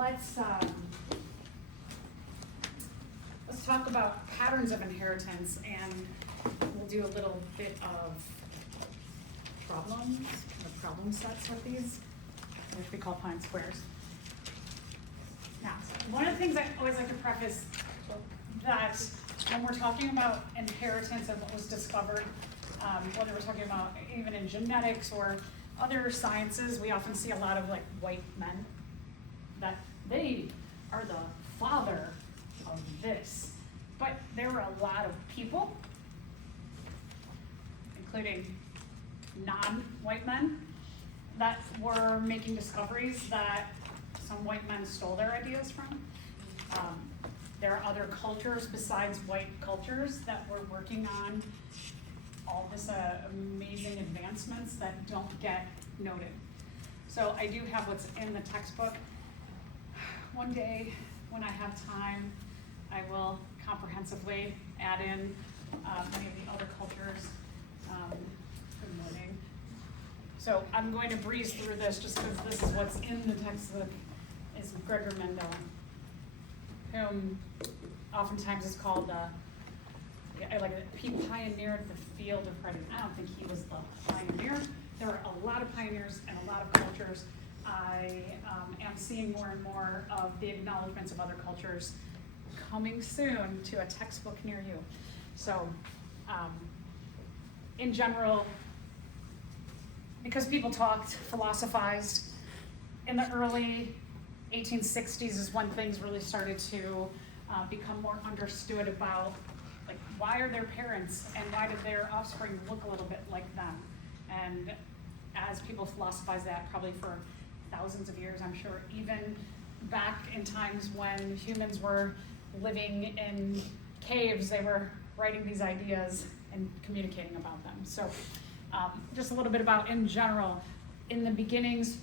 let's talk about patterns of inheritance, and we'll do a little bit of problems, the problem sets with these, which we call Punnett squares. Now, one of the things I always like to preface that when we're talking about inheritance and what was discovered, whether we're talking about even in genetics or other sciences, we often see a lot of like white men, that they are the father of this. But there were a lot of people, including non-white men, that were making discoveries that some white men stole their ideas from. There are other cultures besides white cultures that were working on all this amazing advancements that don't get noted. So I do have what's in the textbook. One day, when I have time, I will comprehensively add in many of the other cultures. Good morning. So I'm going to breeze through this just because this is what's in the textbook, is Gregor Mendel, whom oftentimes is called, he pioneered the field of writing. I don't think he was the pioneer. There were a lot of pioneers and a lot of cultures. I am seeing more and more of the acknowledgments of other cultures coming soon to a textbook near you. So in general, because people talked, philosophized, in the early 1860s is when things really started to become more understood about, like, why are their parents and why did their offspring look a little bit like them? And as people philosophized that probably for thousands of years, I'm sure, even back in times when humans were living in caves, they were writing these ideas and communicating about them. So just a little bit about, in general, in the beginnings,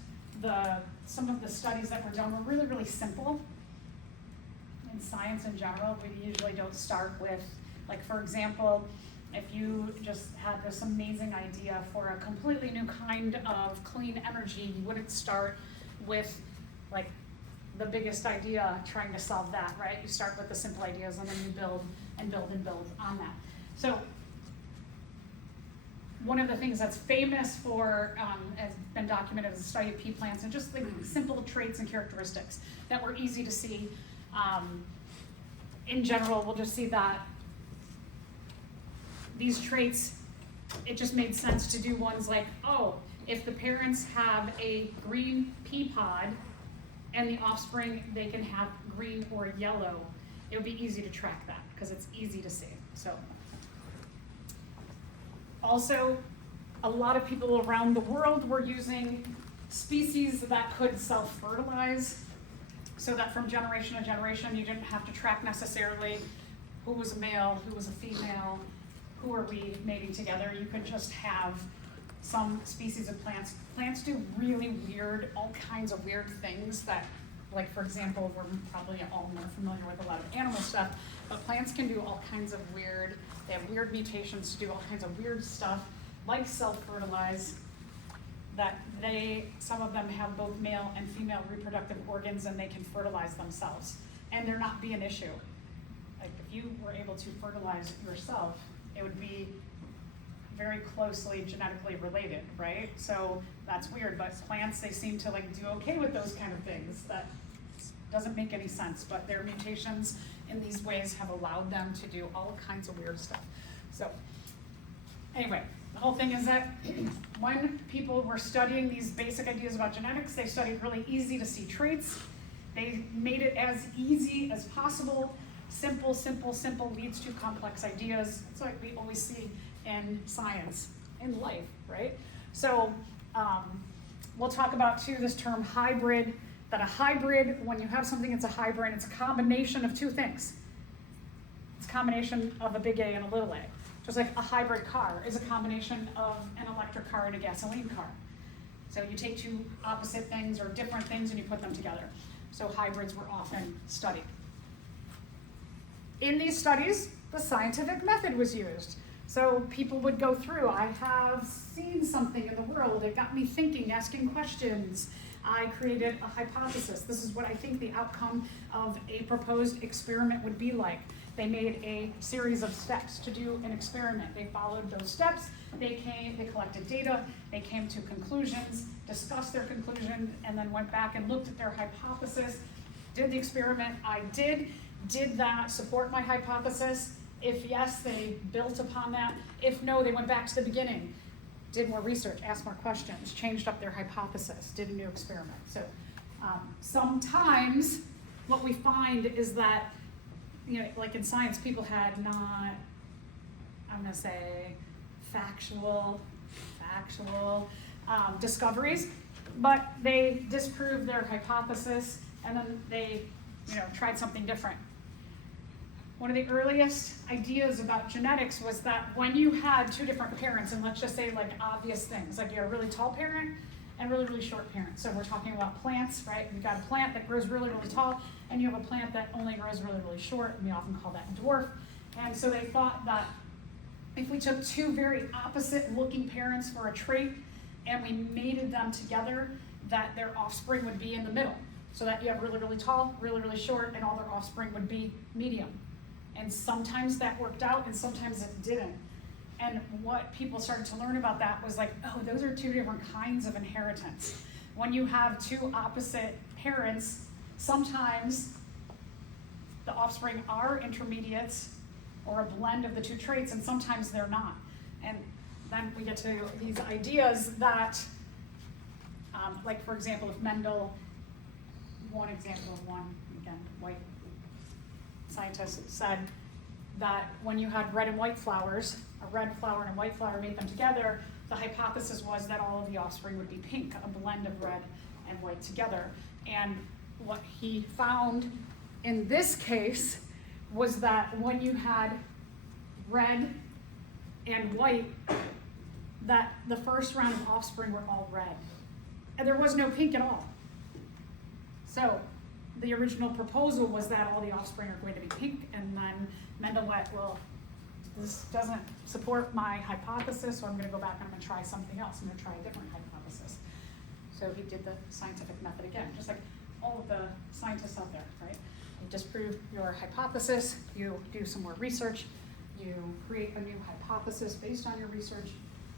some of the studies that were done were really, really simple. In science in general, we usually don't start with, like, for example, if you just had this amazing idea for a completely new kind of clean energy, you wouldn't start with, like, the biggest idea trying to solve that, right? You start with the simple ideas and then you build and build and build on that. So one of the things that's famous for, has been documented, is the study of pea plants and just like simple traits and characteristics that were easy to see. In general, we'll just see that these traits, it just made sense to do ones like, oh, if the parents have a green pea pod and the offspring, they can have green or yellow, it would be easy to track that because it's easy to see. So, also, a lot of people around the world were using species that could self-fertilize, so that from generation to generation, you didn't have to track necessarily who was a male, who was a female, who are we mating together. You could just have some species of plants. Plants do really weird, all kinds of weird things that, like, for example, we're probably all more familiar with a lot of animal stuff, but plants can do all kinds of weird, they have weird mutations to do all kinds of weird stuff, like self-fertilize, that some of them have both male and female reproductive organs and they can fertilize themselves. And there not be an issue. Like, if you were able to fertilize yourself, it would be very closely genetically related, right? So that's weird, but plants, they seem to like do okay with those kind of things. That doesn't make any sense, but their mutations in these ways have allowed them to do all kinds of weird stuff. So anyway, the whole thing is that when people were studying these basic ideas about genetics, they studied really easy to see traits. They made it as easy as possible. Simple, simple, simple leads to complex ideas. It's like we always see in science, in life, right? So we'll talk about too this term hybrid, that a hybrid, when you have something that's a hybrid, it's a combination of two things. It's a combination of a big A and a little a. Just like a hybrid car is a combination of an electric car and a gasoline car. So you take two opposite things or different things and you put them together. So hybrids were often studied. In these studies, the scientific method was used. So people would go through, I have seen something in the world, it got me thinking, asking questions. I created a hypothesis. This is what I think the outcome of a proposed experiment would be like. They made a series of steps to do an experiment. They followed those steps. They collected data, they came to conclusions, discussed their conclusion, and then went back and looked at their hypothesis, did the experiment. I did. Did that support my hypothesis? If yes, they built upon that. If no, they went back to the beginning, did more research, asked more questions, changed up their hypothesis, did a new experiment. So sometimes what we find is that, like in science, people had not, I'm gonna say, factual discoveries, but they disproved their hypothesis and then they tried something different. One of the earliest ideas about genetics was that when you had two different parents, and let's just say like obvious things, like you have a really tall parent and really, really short parent. So we're talking about plants, right? You've got a plant that grows really, really tall, and you have a plant that only grows really, really short, and we often call that dwarf. And so they thought that if we took two very opposite looking parents for a trait and we mated them together, that their offspring would be in the middle. So that you have really, really tall, really, really short, and all their offspring would be medium. And sometimes that worked out and sometimes it didn't. And what people started to learn about that was like, oh, those are two different kinds of inheritance. When you have two opposite parents, sometimes the offspring are intermediates or a blend of the two traits, and sometimes they're not. And then we get to these ideas that, like for example, if Mendel, one example of one, again, white scientist said that when you had red and white flowers, a red flower and a white flower made them together, the hypothesis was that all of the offspring would be pink, a blend of red and white together. And what he found in this case was that when you had red and white, that the first round of offspring were all red. And there was no pink at all. So the original proposal was that all the offspring are going to be pink, and then Mendel went, well, this doesn't support my hypothesis, so I'm going to go back and I'm going to try something else. I'm going to try a different hypothesis. So he did the scientific method again, just like all of the scientists out there, right? You disprove your hypothesis, you do some more research, you create a new hypothesis based on your research,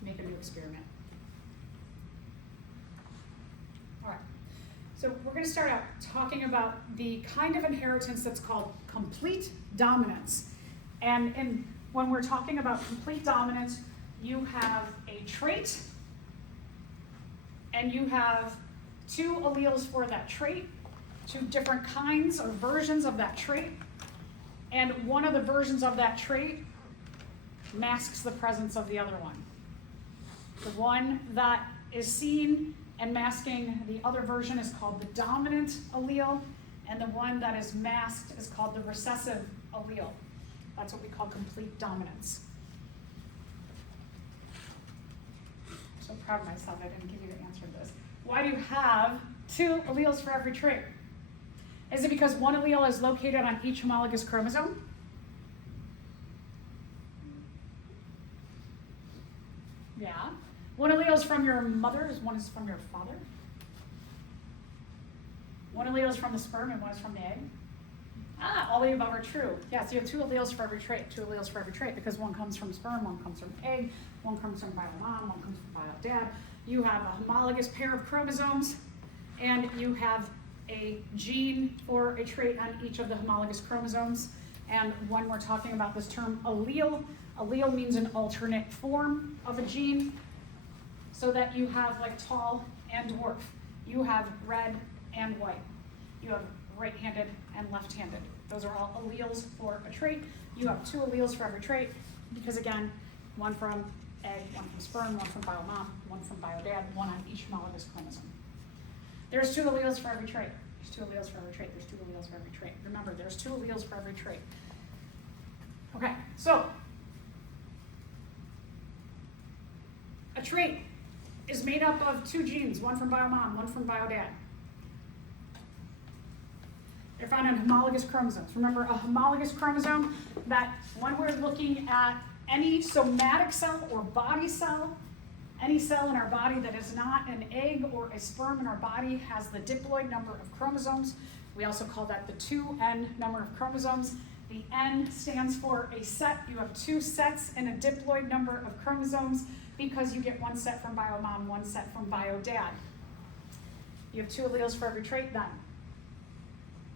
make a new experiment. All right. So we're going to start out talking about the kind of inheritance that's called complete dominance. And when we're talking about complete dominance, you have a trait, and you have two alleles for that trait, two different kinds or versions of that trait, and one of the versions of that trait masks the presence of the other one. The one that is seen and masking the other version is called the dominant allele, and the one that is masked is called the recessive allele. That's what we call complete dominance. I'm so proud of myself, I didn't give you the answer to this. Why do you have two alleles for every trait? Is it because one allele is located on each homologous chromosome? Yeah. One allele is from your mother, one is from your father. One allele is from the sperm and one is from the egg. All the above are true. Yes, you have two alleles for every trait, because one comes from sperm, one comes from egg, one comes from bio mom, one comes from bio dad. You have a homologous pair of chromosomes, and you have a gene or a trait on each of the homologous chromosomes. And when we're talking about this term allele, allele means an alternate form of a gene, so that you have like tall and dwarf. You have red and white. You have right-handed and left-handed. Those are all alleles for a trait. You have two alleles for every trait, because again, one from egg, one from sperm, one from bio mom, one from bio dad, one on each homologous chromosome. There's two alleles for every trait. There's two alleles for every trait. There's two alleles for every trait. Remember, there's two alleles for every trait. Okay, so a trait is made up of two genes, one from bio mom, one from bio dad. They're found on homologous chromosomes. Remember, a homologous chromosome, that when we're looking at any somatic cell or body cell, Any cell in our body that is not an egg or a sperm in our body has the diploid number of chromosomes. We also call that the 2N number of chromosomes. The N stands for a set. You have 2 sets and a diploid number of chromosomes because you get 1 set from bio mom, 1 set from bio dad. You have 2 alleles for every trait then.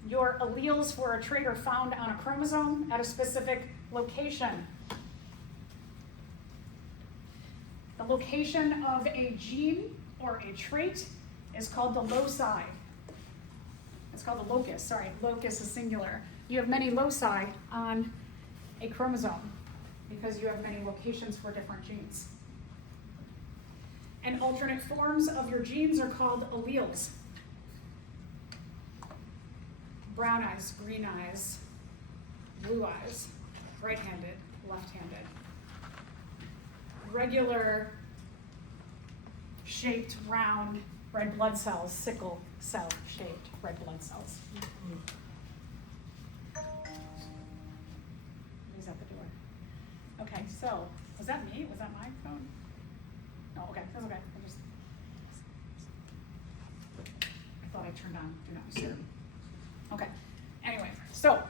Your alleles for a trait are found on a chromosome at a specific location. The location of a gene or a trait is called the loci. It's called the locus, sorry, locus is singular. You have many loci on a chromosome because you have many locations for different genes. And alternate forms of your genes are called alleles. Brown eyes, green eyes, blue eyes, right-handed, left-handed. Regular, shaped, round, red blood cells, sickle cell shaped red blood cells. Who's at the door? Okay, so, was that me? Was that my phone? No, okay, that's okay. I thought I turned on Do Not Disturb. Okay, anyway, so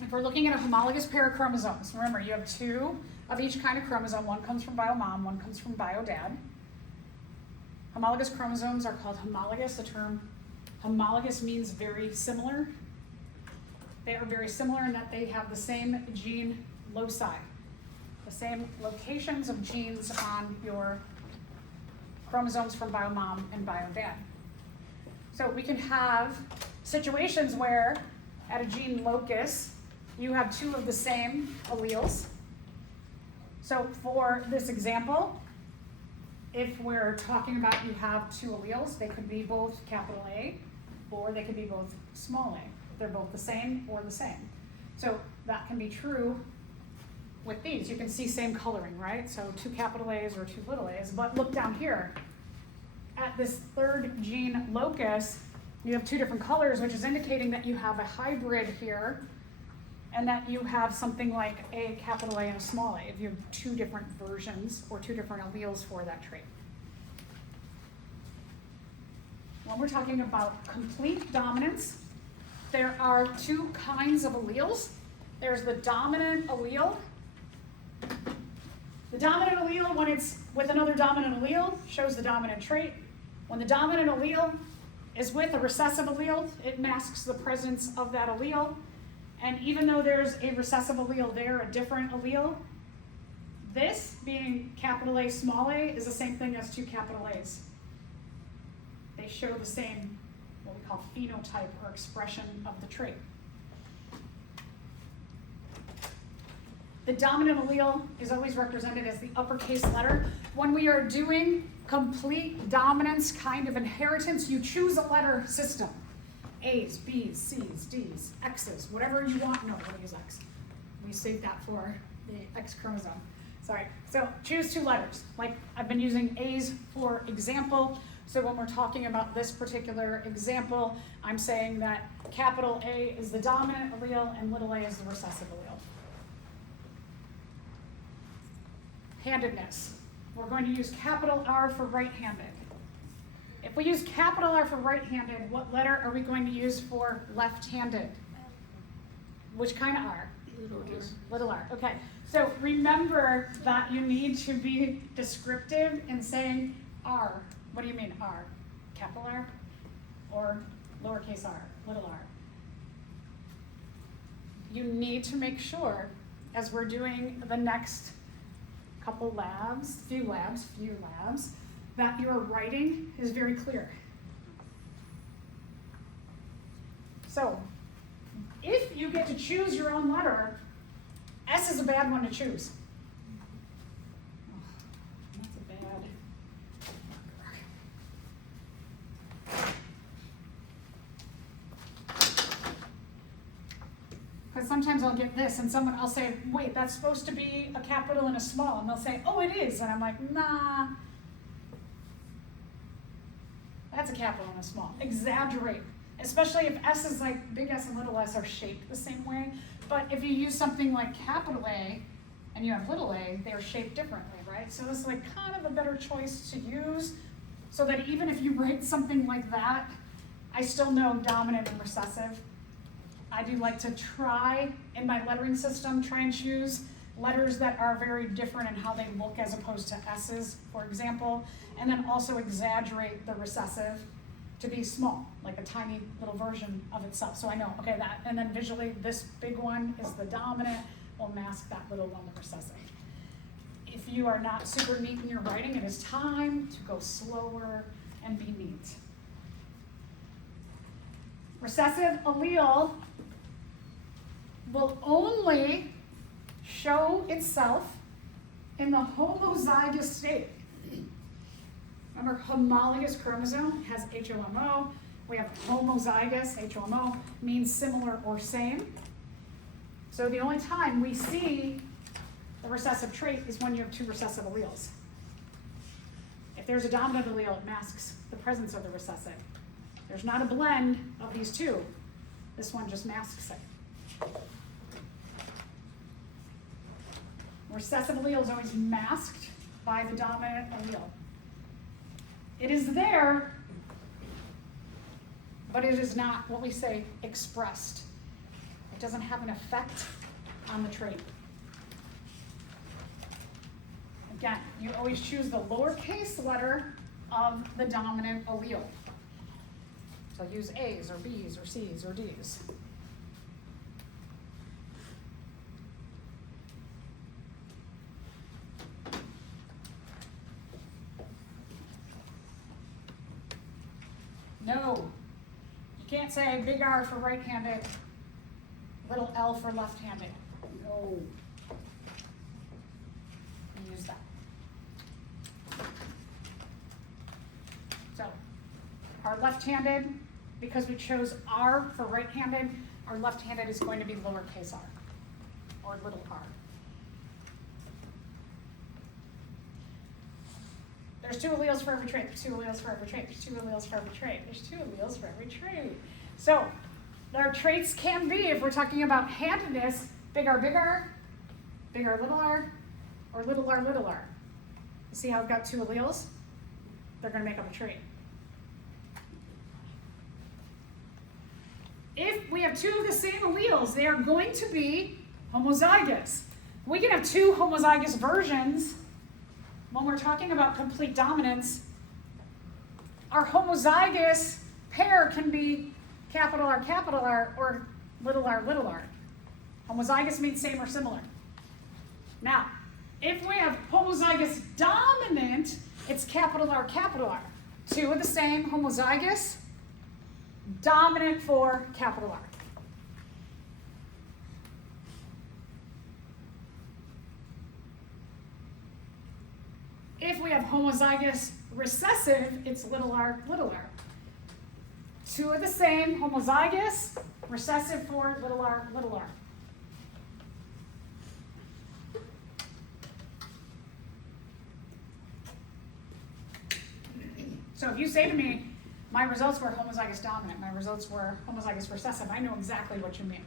if we're looking at a homologous pair of chromosomes, remember you have 2 of each kind of chromosome. 1 comes from bio mom, 1 comes from bio dad. Homologous chromosomes are called homologous. The term homologous means very similar. They are very similar in that they have the same gene loci, the same locations of genes on your chromosomes from bio mom and bio dad. So we can have situations where at a gene locus, you have 2 of the same alleles. So for this example, if we're talking about you have 2 alleles, they could be both capital A or they could be both small a. They're both the same or the same. So that can be true with these. You can see same coloring, right? So 2 capital A's or 2 little a's. But look down here. At this 3rd gene locus, you have 2 different colors, which is indicating that you have a hybrid here and that you have something like a capital A and a small a if you have 2 different versions or 2 different alleles for that trait. When we're talking about complete dominance, there are 2 kinds of alleles. There's the dominant allele. The dominant allele, when it's with another dominant allele, shows the dominant trait. When the dominant allele is with a recessive allele, it masks the presence of that allele. And even though there's a recessive allele there, a different allele, this being capital A, small a, is the same thing as 2 capital A's. They show the same, what we call phenotype or expression of the trait. The dominant allele is always represented as the uppercase letter. When we are doing complete dominance kind of inheritance, you choose a letter system. A's, B's, C's, D's, X's, whatever you want. No, we're going to use X. We saved that for the X chromosome. Sorry. So choose 2 letters. Like I've been using A's for example. So when we're talking about this particular example, I'm saying that capital A is the dominant allele and little a is the recessive allele. Handedness. We're going to use capital R for right-handed. If we use capital R for right-handed, what letter are we going to use for left-handed? Which kind of R? Little r. Okay. So remember that you need to be descriptive in saying R. What do you mean R? Capital R or lowercase r, little r? You need to make sure, as we're doing the next couple labs, few labs, that your writing is very clear. So, if you get to choose your own letter, S is a bad one to choose. Oh, that's a bad marker. Because sometimes I'll get this and I'll say, wait, that's supposed to be a capital and a small. And they'll say, oh, it is. And I'm like, nah. That's a capital and a small. Exaggerate. Especially if S is like, big S and little s are shaped the same way. But if you use something like capital A, and you have little a, they're shaped differently, right? So this is like kind of a better choice to use so that even if you write something like that, I still know dominant and recessive. I do like to try, in my lettering system, try and choose letters that are very different in how they look as opposed to S's, for example, and then also exaggerate the recessive to be small, like a tiny little version of itself. So I know, okay, that, and then visually this big one is the dominant, will mask that little one, the recessive. If you are not super neat in your writing, it is time to go slower and be neat. Recessive allele will only show itself in the homozygous state. Remember, homologous chromosome has HOMO. We have homozygous, HOMO, means similar or same. So the only time we see the recessive trait is when you have two recessive alleles. If there's a dominant allele, it masks the presence of the recessive. There's not a blend of these two. This one just masks it. Recessive allele is always masked by the dominant allele. It is there, but it is not what we say expressed. It doesn't have an effect on the trait. Again, you always choose the lowercase letter of the dominant allele. So use A's or B's or C's or D's. No, you can't say big R for right-handed, little L for left-handed. No. Use that. So, our left-handed, because we chose R for right-handed, our left-handed is going to be lowercase r, or little r. There's two alleles for every trait. There's two alleles for every trait. There's two alleles for every trait. There's two alleles for every trait. So our traits can be, if we're talking about handedness, big R, little r, or little r, little r. You see how I've got two alleles? They're going to make up a trait. If we have two of the same alleles, they are going to be homozygous. We can have two homozygous versions. When we're talking about complete dominance, our homozygous pair can be capital R, or little r, little r. Homozygous means same or similar. Now, if we have homozygous dominant, it's capital R, capital R. Two of the same, homozygous, dominant for capital R. If we have homozygous recessive, it's little r, little r. Two of the same, homozygous, recessive for little r, little r. So if you say to me, my results were homozygous dominant, my results were homozygous recessive, I know exactly what you mean.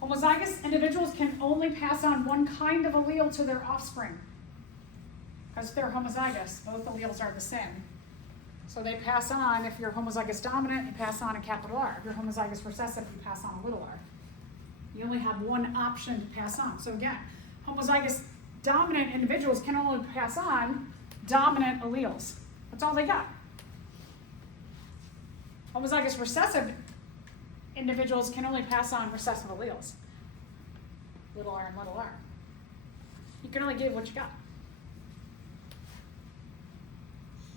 Homozygous individuals can only pass on one kind of allele to their offspring. Because they're homozygous, both alleles are the same. So they pass on, if you're homozygous dominant, you pass on a capital R. If you're homozygous recessive, you pass on a little r. You only have one option to pass on. So again, homozygous dominant individuals can only pass on dominant alleles. That's all they got. Homozygous recessive individuals can only pass on recessive alleles. Little r and little r. You can only give what you got.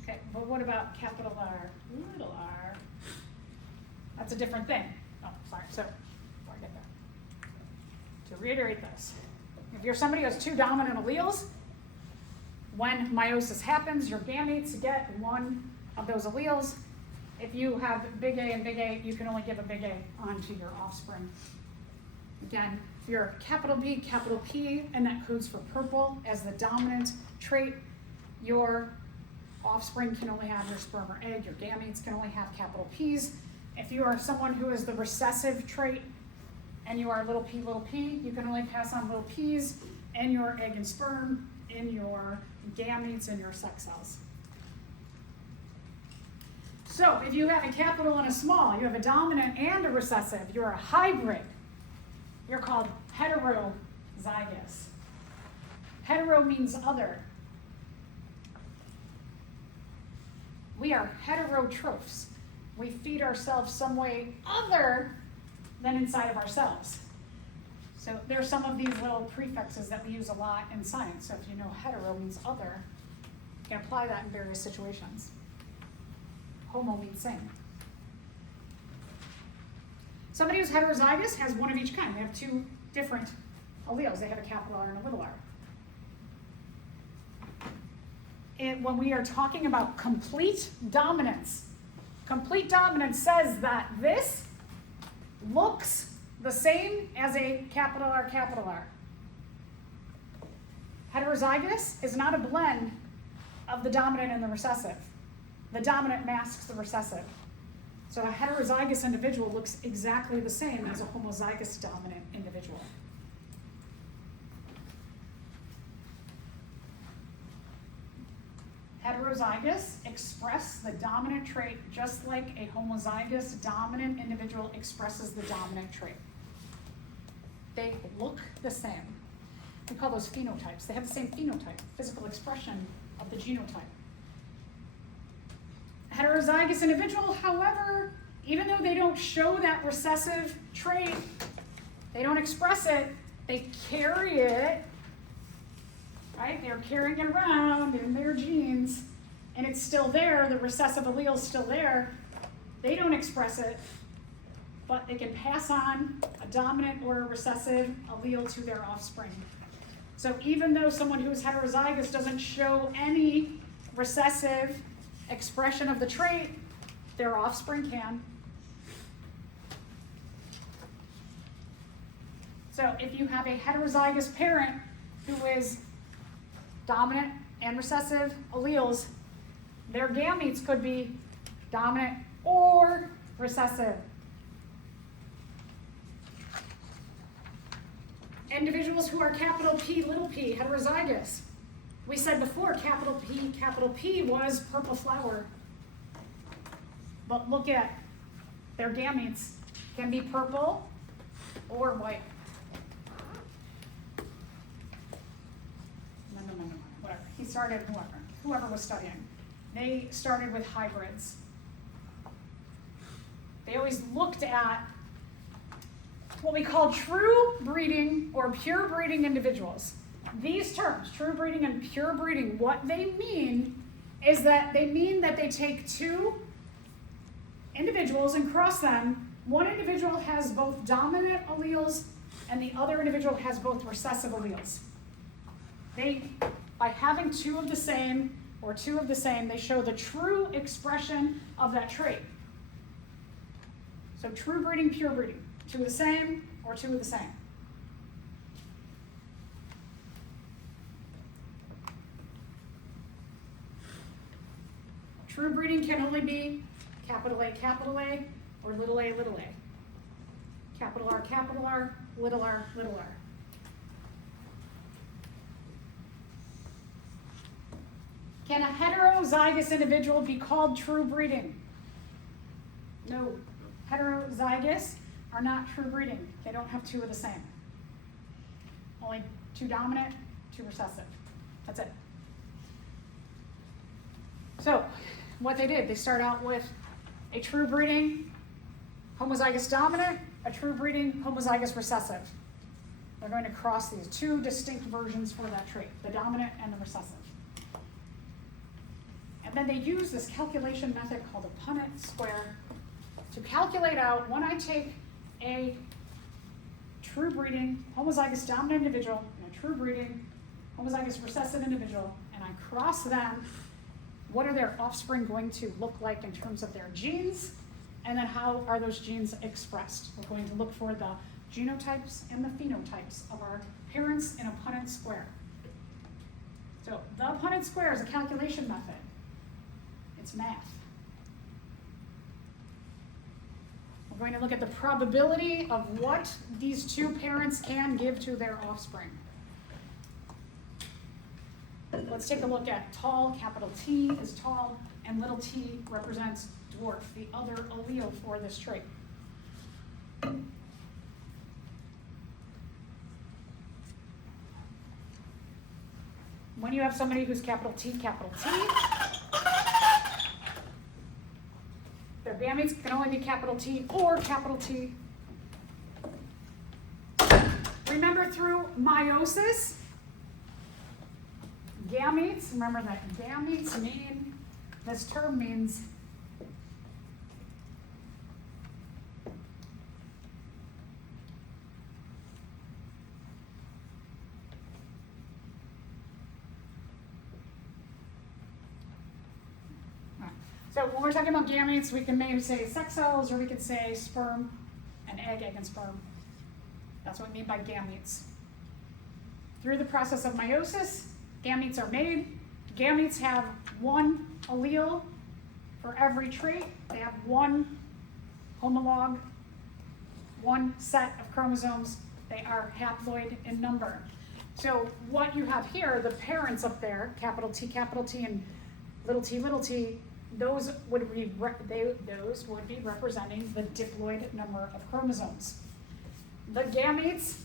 Okay, but what about capital R, little r? That's a different thing. Oh, sorry, so, before I get there. To reiterate this, if you're somebody who has two dominant alleles, when meiosis happens, your gametes get one of those alleles. If you have big A and big A, you can only give a big A onto your offspring. Again, if you're capital B, capital P, and that codes for purple as the dominant trait, your offspring can only have your sperm or egg, your gametes can only have capital P's. If you are someone who is the recessive trait, and you are little p, you can only pass on little p's in your egg and sperm, in your gametes, in your sex cells. So if you have a capital and a small, you have a dominant and a recessive, you're a hybrid. You're called heterozygous. Hetero means other. We are heterotrophs. We feed ourselves some way other than inside of ourselves. So there's some of these little prefixes that we use a lot in science. So if you know hetero means other, you can apply that in various situations. Homo means same. Somebody who's heterozygous has one of each kind. They have two different alleles. They have a capital R and a little r. And when we are talking about complete dominance says that this looks the same as a capital R, capital R. Heterozygous is not a blend of the dominant and the recessive. The dominant masks the recessive. So a heterozygous individual looks exactly the same as a homozygous dominant individual. Heterozygous express the dominant trait just like a homozygous dominant individual expresses the dominant trait. They look the same. We call those phenotypes. They have the same phenotype, physical expression of the genotype. Heterozygous individual, however, even though they don't show that recessive trait, they don't express it, they carry it, right? They're carrying it around in their genes, and it's still there, the recessive allele is still there. They don't express it, but they can pass on a dominant or a recessive allele to their offspring. So even though someone who's heterozygous doesn't show any recessive expression of the trait, their offspring can. So if you have a heterozygous parent who is dominant and recessive alleles, their gametes could be dominant or recessive. Individuals who are capital P, little p, heterozygous. We said before capital P was purple flower. But look at their gametes. Can be purple or white. No, whatever. He started, whoever was studying. They started with hybrids. They always looked at what we call true breeding or pure breeding individuals. These terms, true breeding and pure breeding, what they mean is that they mean that they take two individuals and cross them. One individual has both dominant alleles and the other individual has both recessive alleles. By having two of the same, they show the true expression of that trait. So true breeding, pure breeding. Two of the same or two of the same. True breeding can only be capital A, or little a, little a. Capital R, little r, little r. Can a heterozygous individual be called true breeding? No. Heterozygous are not true breeding. They don't have two of the same. Only two dominant, two recessive. That's it. So, what they did, they start out with a true breeding homozygous dominant, a true breeding homozygous recessive. They're going to cross these two distinct versions for that trait, the dominant and the recessive. And then they use this calculation method called the Punnet square to calculate out when I take a true breeding homozygous dominant individual and a true breeding homozygous recessive individual, and I cross them, what are their offspring going to look like in terms of their genes, and then how are those genes expressed? We're going to look for the genotypes and the phenotypes of our parents in a Punnet square. So the Punnet square is a calculation method. It's math. We're going to look at the probability of what these two parents can give to their offspring. Let's take a look at tall. Capital T is tall, and little t represents dwarf, the other allele for this trait. When you have somebody who's capital T, their gametes can only be capital T or capital T. Remember through meiosis, gametes, remember that gametes mean, this term means so when we're talking about gametes, we can maybe say sex cells, or we could say sperm and egg and sperm. That's what we mean by gametes. Through the process of meiosis, gametes are made. Gametes have one allele for every trait. They have one homolog, one set of chromosomes. They are haploid in number. So what you have here, the parents up there, capital T, and little t, those would be representing the diploid number of chromosomes. The gametes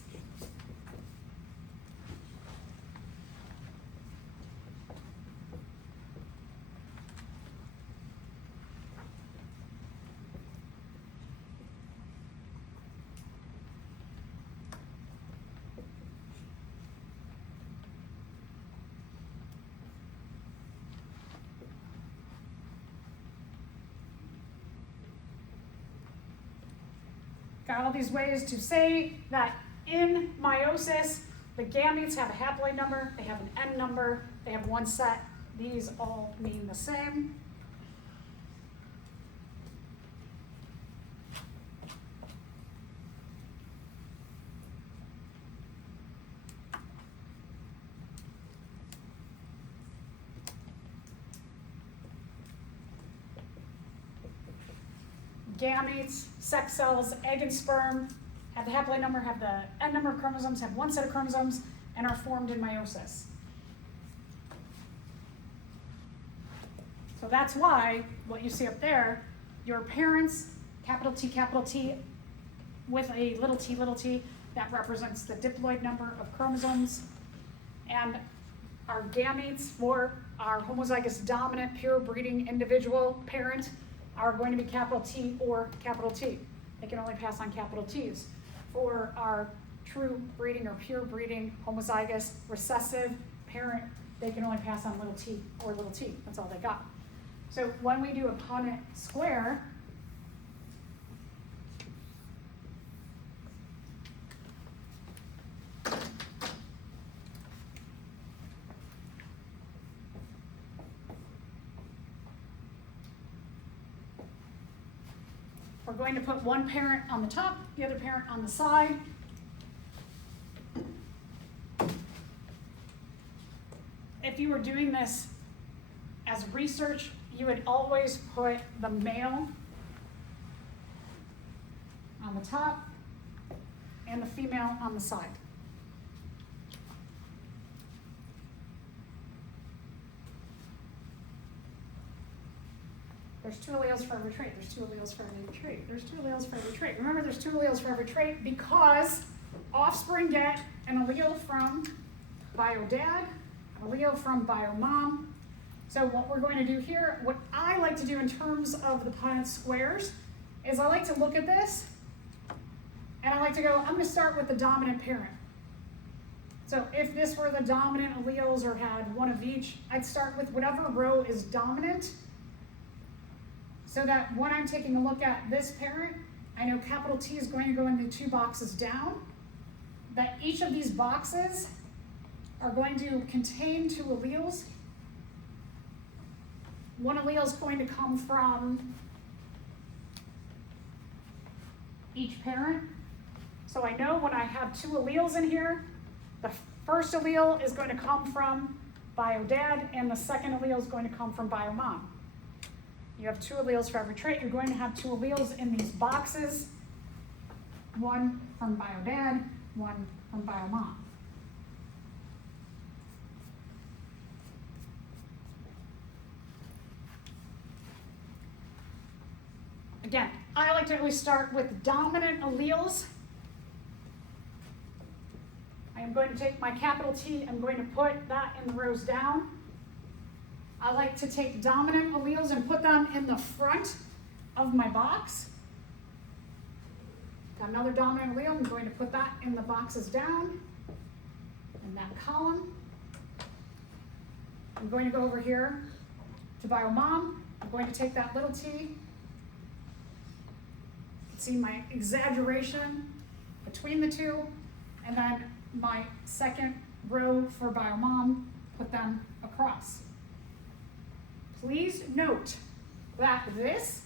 got all these ways to say that in meiosis, the gametes have a haploid number, they have an N number, they have one set. These all mean the same. Gametes, sex cells, egg and sperm have the haploid number, have the N number of chromosomes, have one set of chromosomes, and are formed in meiosis. So that's why what you see up there, your parents, capital T, with a little t, that represents the diploid number of chromosomes. And our gametes for our homozygous dominant pure breeding individual parent are going to be capital T or capital T. They can only pass on capital T's. For our true breeding or pure breeding homozygous recessive parent, they can only pass on little t or little t. That's all they got. So when we do a Punnet square, we're going to put one parent on the top, the other parent on the side. If you were doing this as research, you would always put the male on the top and the female on the side. There's two alleles for every trait. There's two alleles for every trait. There's two alleles for every trait. Remember, there's two alleles for every trait because offspring get an allele from bio dad, an allele from bio mom. So what we're going to do here, what I like to do in terms of the Punnet squares, is I like to look at this, and I like to go, I'm going to start with the dominant parent. So if this were the dominant alleles or had one of each, I'd start with whatever row is dominant, so that when I'm taking a look at this parent, I know capital T is going to go in the two boxes down, that each of these boxes are going to contain two alleles. One allele is going to come from each parent. So I know when I have two alleles in here, the first allele is going to come from bio dad, and the second allele is going to come from bio mom. You have 2 alleles for every trait. You're going to have 2 alleles in these boxes. 1 from bio dad, 1 from bio mom. Again, I like to always start with dominant alleles. I am going to take my capital T, I'm going to put that in the rows down. I like to take dominant alleles and put them in the front of my box. Got another dominant allele, I'm going to put that in the boxes down, in that column. I'm going to go over here to bio mom. I'm going to take that little t. See my exaggeration between the two, and then my second row for bio mom, put them across. Please note that this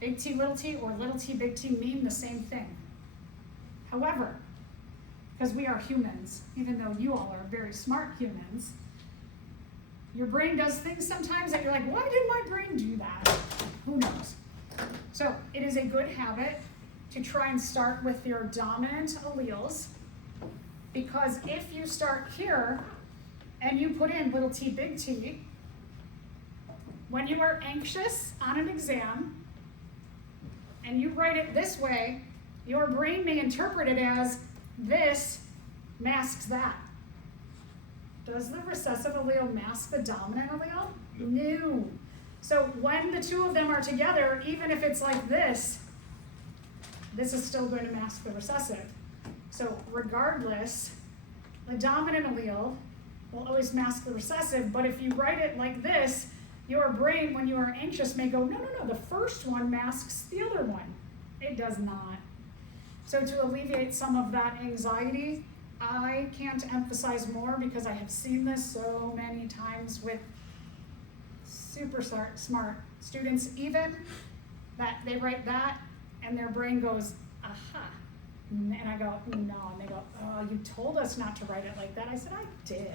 big T, little t, or little t, big T mean the same thing. However, because we are humans, even though you all are very smart humans, your brain does things sometimes that you're like, why did my brain do that? Who knows? So it is a good habit to try and start with your dominant alleles, because if you start here and you put in little t, big T, when you are anxious on an exam and you write it this way, your brain may interpret it as this masks that. Does the recessive allele mask the dominant allele? No. So when the two of them are together, even if it's like this is still going to mask the recessive. So regardless, the dominant allele will always mask the recessive, but if you write it like this, your brain, when you are anxious, may go, no, the first one masks the other one. It does not. So to alleviate some of that anxiety, I can't emphasize more because I have seen this so many times with super smart students, even that they write that and their brain goes, aha. And I go, no. And they go, oh, you told us not to write it like that. I said, I did.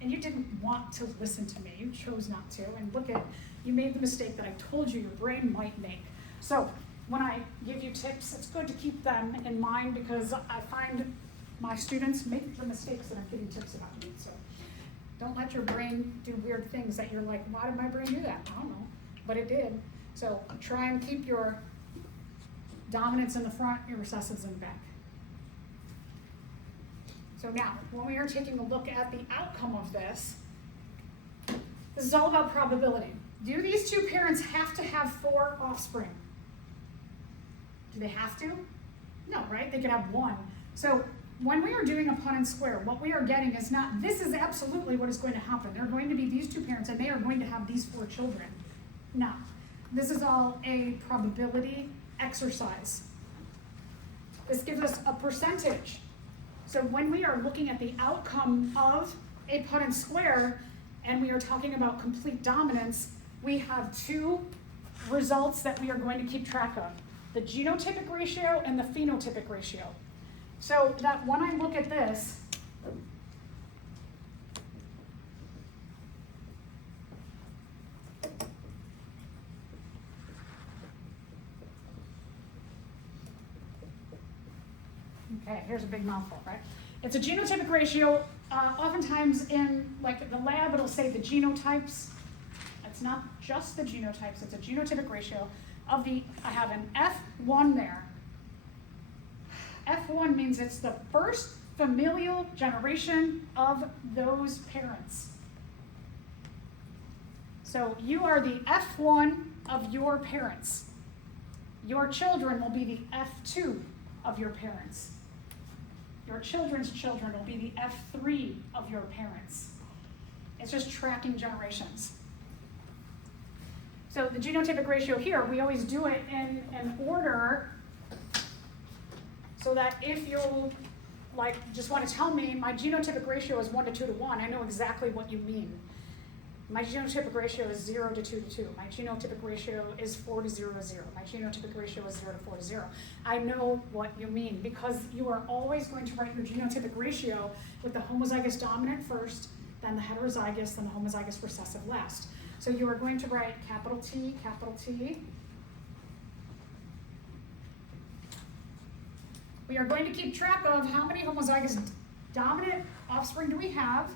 And you didn't want to listen to me. You chose not to. And look at, you made the mistake that I told you your brain might make. So when I give you tips, it's good to keep them in mind because I find my students make the mistakes that I'm giving tips about. So don't let your brain do weird things that you're like, why did my brain do that? I don't know, but it did. So try and keep your dominants in the front, your recessives in the back. So now, when we are taking a look at the outcome of this is all about probability. Do these two parents have to have 4 offspring? Do they have to? No, right? They could have 1. So when we are doing a Punnett square, what we are getting is not, this is absolutely what is going to happen. There are going to be these 2 parents and they are going to have these 4 children. No, this is all a probability exercise. This gives us a percentage. So when we are looking at the outcome of a Punnett square and we are talking about complete dominance, we have 2 results that we are going to keep track of. The genotypic ratio and the phenotypic ratio. So that when I look at this, okay, here's a big mouthful, right? It's a genotypic ratio. Oftentimes in like the lab, it'll say the genotypes. It's not just the genotypes, it's a genotypic ratio of the, I have an F1 there. F1 means it's the first familial generation of those parents. So you are the F1 of your parents. Your children will be the F2 of your parents. Your children's children will be the F3 of your parents. It's just tracking generations. So the genotypic ratio here, we always do it in an order so that if you just want to tell me my genotypic ratio is 1 to 2 to 1, I know exactly what you mean. My genotypic ratio is 0 to 2 to 2. My genotypic ratio is 4 to 0 to 0. My genotypic ratio is 0 to 4 to 0. I know what you mean because you are always going to write your genotypic ratio with the homozygous dominant first, then the heterozygous, then the homozygous recessive last. So you are going to write capital T, capital T. We are going to keep track of how many homozygous dominant offspring do we have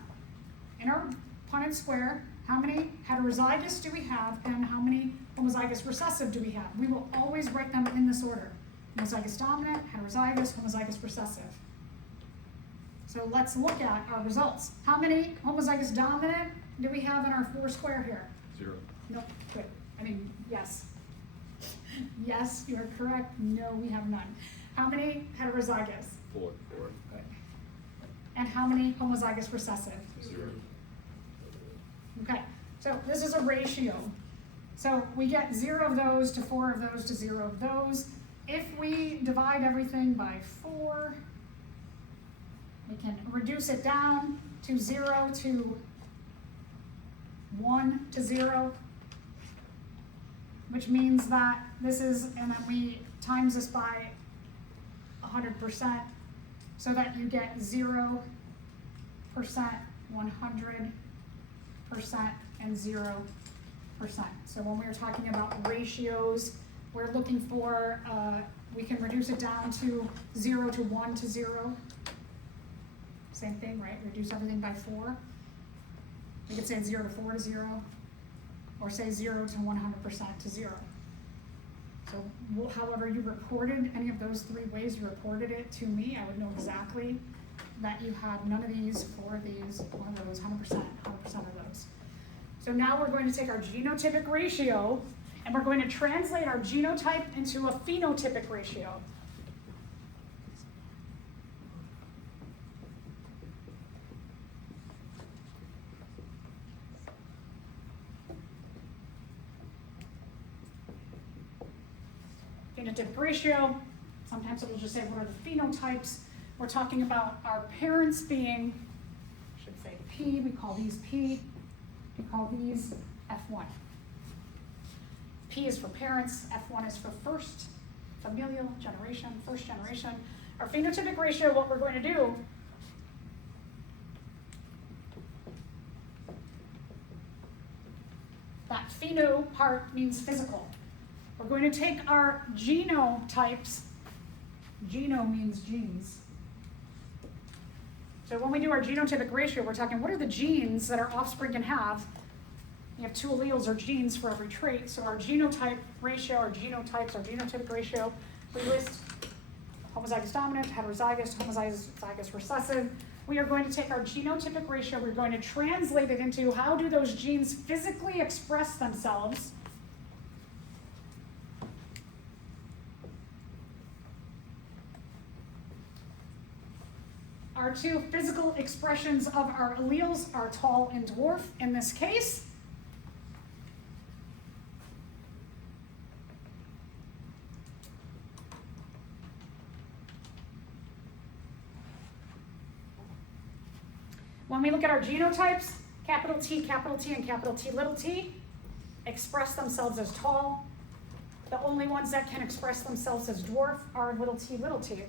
in our Punnett square, how many heterozygous do we have, and how many homozygous recessive do we have. We will always write them in this order. Homozygous dominant, heterozygous, homozygous recessive. So let's look at our results. How many homozygous dominant do we have in our 4 square here? 0. No, good. I mean, yes. Yes, you are correct. No, we have none. How many heterozygous? 4. Good. And how many homozygous recessive? 0. Okay, so this is a ratio. So we get 0 of those to 4 of those to 0 of those. If we divide everything by 4, we can reduce it down to 0 to 1 to 0, which means that this is, and then we times this by 100%, so that you get 0%, 100%, and 0%. So when we're talking about ratios, we're looking for, we can reduce it down to 0 to 1 to 0. Same thing, right? Reduce everything by 4. We could say 0 to 4 to 0, or say 0 to 100% to 0. So however you reported any of those 3 ways you reported it to me, I would know exactly that you had none of these, 4 of these, 1 of those, 100% of those. So now we're going to take our genotypic ratio and we're going to translate our genotype into a phenotypic ratio. Phenotypic ratio, sometimes it will just say what are the phenotypes. We're talking about our parents being, I should say P, we call these P, we call these F1. P is for parents, F1 is for first familial generation, first generation. Our phenotypic ratio, what we're going to do, that pheno part means physical. We're going to take our genotypes, geno means genes. So when we do our genotypic ratio, we're talking what are the genes that our offspring can have. We have 2 alleles or genes for every trait. So our genotype ratio, our genotypes, our genotypic ratio, we list homozygous dominant, heterozygous, homozygous recessive. We are going to take our genotypic ratio, we're going to translate it into how do those genes physically express themselves. Our 2 physical expressions of our alleles are tall and dwarf in this case. When we look at our genotypes, capital T, and capital T, little t, express themselves as tall. The only ones that can express themselves as dwarf are little t, little t.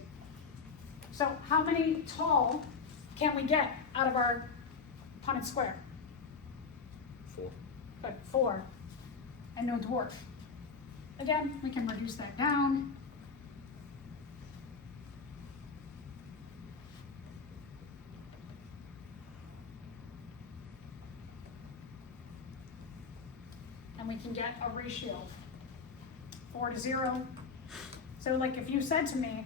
So how many tall can we get out of our Punnett square? 4. Good, 4, and no dwarf. Again, we can reduce that down. And we can get a ratio, 4 to 0. So like if you said to me,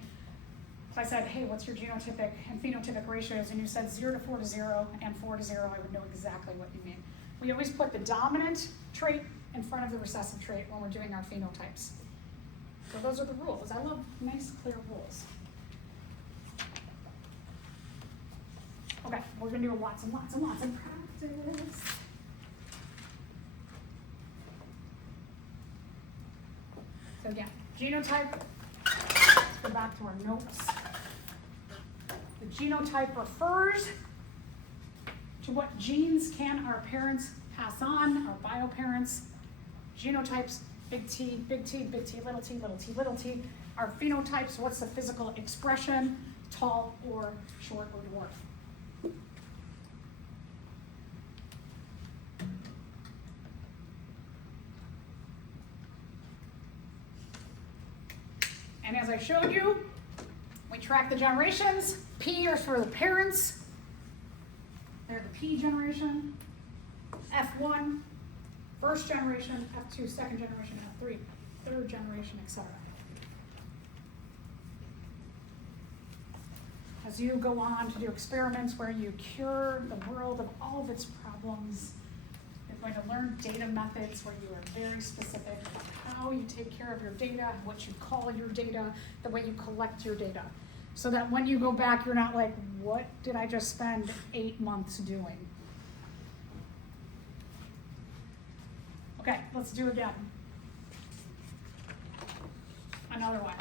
if I said, hey, what's your genotypic and phenotypic ratios? And you said 0 to 4 to 0 and 4 to 0, I would know exactly what you mean. We always put the dominant trait in front of the recessive trait when we're doing our phenotypes. So those are the rules. I love nice, clear rules. Okay, we're gonna do lots and lots and lots of practice. So again, genotype, let's go back to our notes. The genotype refers to what genes can our parents pass on, our bio-parents, genotypes, big T, big T, big T, little t, little t, little t, our phenotypes, what's the physical expression, tall or short or dwarf. And as I showed you, we track the generations. P are for the parents. They're the P generation. F1, first generation. F2, second generation. F3, third generation, etc. As you go on to do experiments where you cure the world of all of its problems, you're going to learn data methods where you are very specific about how you take care of your data, what you call your data, the way you collect your data. So that when you go back, you're not like, what did I just spend 8 months doing? Okay, let's do again. Another one.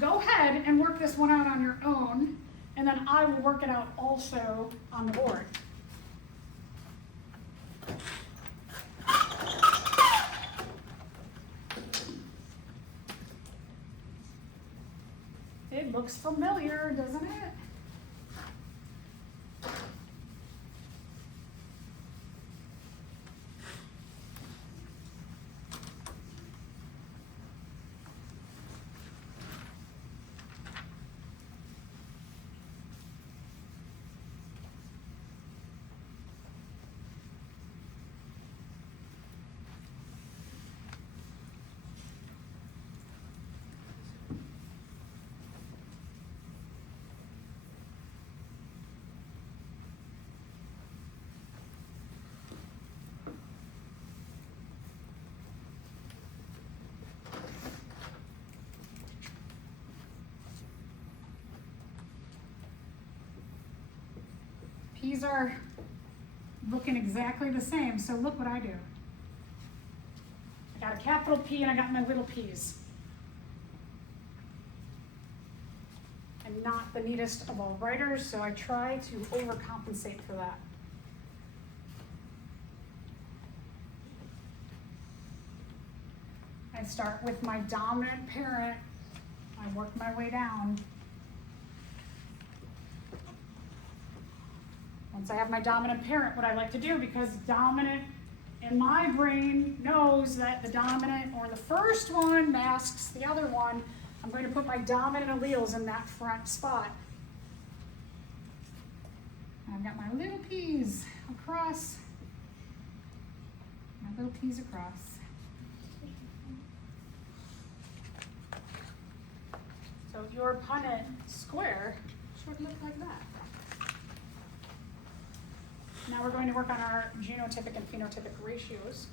Go ahead and work this one out on your own, and then I will work it out also on the board. It looks familiar, doesn't it? P's are looking exactly the same, so look what I do. I got a capital P and I got my little p's. I'm not the neatest of all writers, so I try to overcompensate for that. I start with my dominant parent. I work my way down. Once I have my dominant parent, what I like to do, because dominant in my brain knows that the dominant or the first one masks the other one, I'm going to put my dominant alleles in that front spot. I've got my little p's across, my little p's across. So your Punnet square should look like that. Now we're going to work on our genotypic and phenotypic ratios.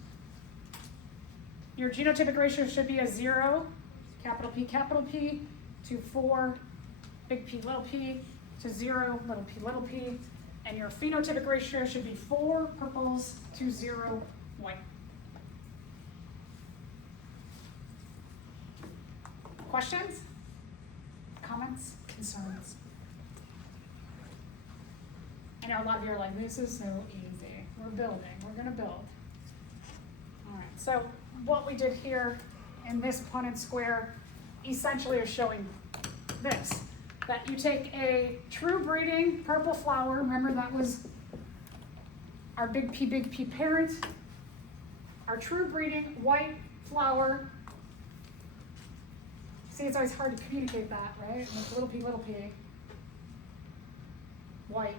Your genotypic ratio should be a 0, capital P, to 4, big P, little p, to 0, little p, and your phenotypic ratio should be 4 purples to 0 white. Questions? Comments? Concerns? I know a lot of you are like, this is so easy. We're building, we're gonna build. All right, so what we did here in this Punnet square essentially is showing this, that you take a true breeding purple flower, remember that was our big P parent, our true breeding white flower. See, it's always hard to communicate that, right? With little p, white.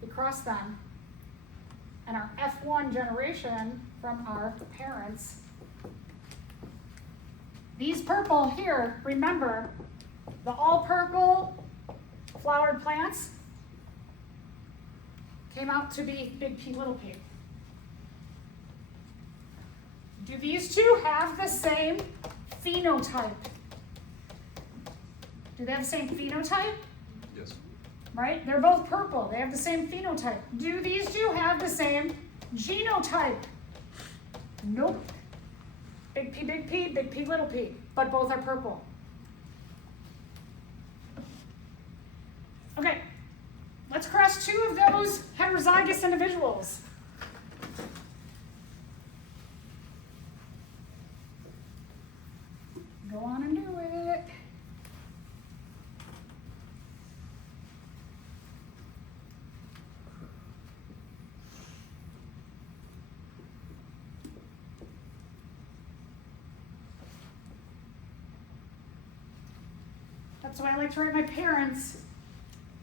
We cross them, and our F1 generation from our parents. These purple here, remember, the all purple flowered plants came out to be big P, little p. Do these two have the same phenotype? Do they have the same phenotype? Yes. Right? They're both purple. They have the same phenotype. Do these two have the same genotype? Nope. Big P, little p, but both are purple. Okay, Let's cross 2 of those heterozygous individuals. Go on and do it. That's why I like to write my parents,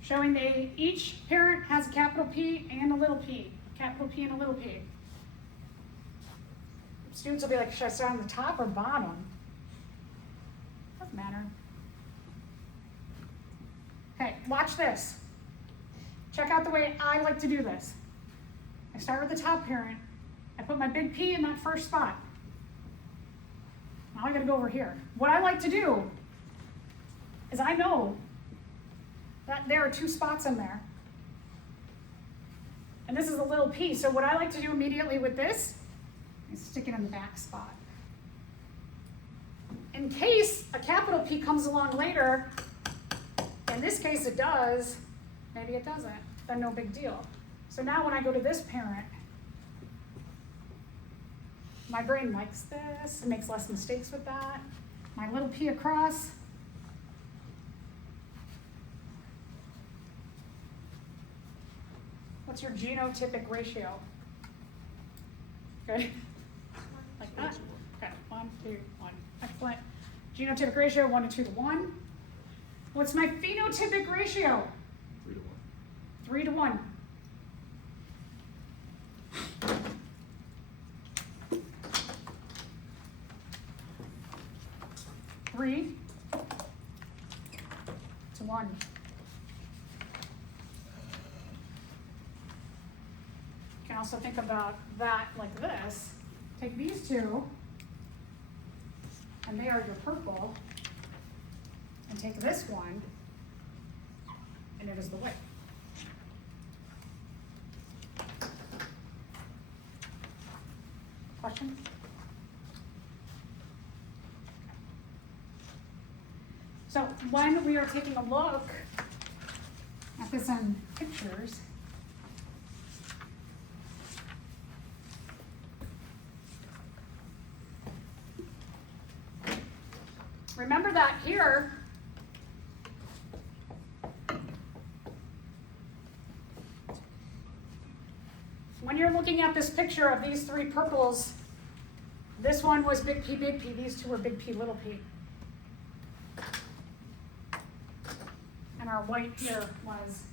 showing each parent has a capital P and a little p. Capital P and a little p. Students will be like, should I start on the top or bottom? Doesn't matter. Okay, watch this. Check out the way I like to do this. I start with the top parent. I put my big P in that first spot. Now I gotta go over here. What I like to do is I know that there are 2 spots in there. And this is a little p, so what I like to do immediately with this is stick it in the back spot. In case a capital P comes along later, in this case it does, maybe it doesn't, then no big deal. So now when I go to this parent, my brain likes this, it makes less mistakes with that. My little p across. What's your genotypic ratio? Good. Like that? Okay, 1, 2, 1. Excellent. Genotypic ratio, 1 to 2 to 1. What's my phenotypic ratio? 3 to 1. 3 to 1. Three to 1. You can also think about that like this. Take these 2, and they are your purple, and take this one, and it is the white. Question? So when we are taking a look at this in pictures, remember that here, when you're looking at this picture of these 3 purples, this one was big P, these 2 were big P, little p. And our white here was